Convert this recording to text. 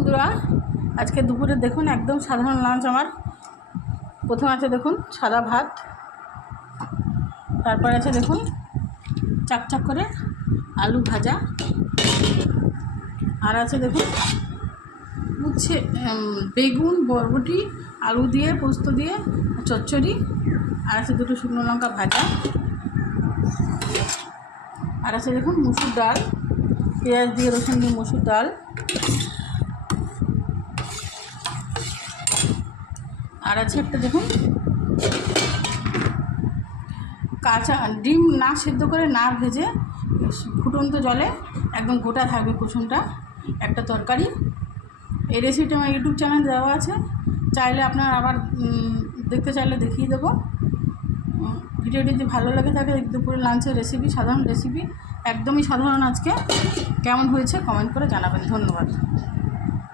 বন্ধুরা, আজকে দুপুরে দেখুন একদম সাধারণ লাঞ্চ আমার। প্রথম আছে দেখুন সাদা ভাত, তারপর আছে দেখুন চাকচাক করে আলু ভাজা, আর আছে দেখুন উচ্ছে বেগুন বরবটি আলু দিয়ে পোস্ত দিয়ে চচ্চড়ি, আর আছে দুটো শুকনো লঙ্কা ভাজা, আর আছে দেখুন মুসুর ডাল, পেঁয়াজ দিয়ে রসুন দিয়ে মুসুর ডাল, আর আছে একটা দেখুন কাঁচা ডিম না সেদ্ধ করে না ভেজে ফুটন্ত জলে একদম গোটা থাকবে কুসুমটা একটা তরকারি। এই রেসিপিটা আমার ইউটিউব চ্যানেল দেওয়া আছে, চাইলে আপনার আবার দেখতে চাইলে দেখিয়ে দেবো। ভিডিওটি যদি ভালো লাগে থাকে দুপুরে লাঞ্চের রেসিপি, সাধারণ রেসিপি, একদমই সাধারণ। আজকে কেমন হয়েছে কমেন্ট করে জানাবেন। ধন্যবাদ।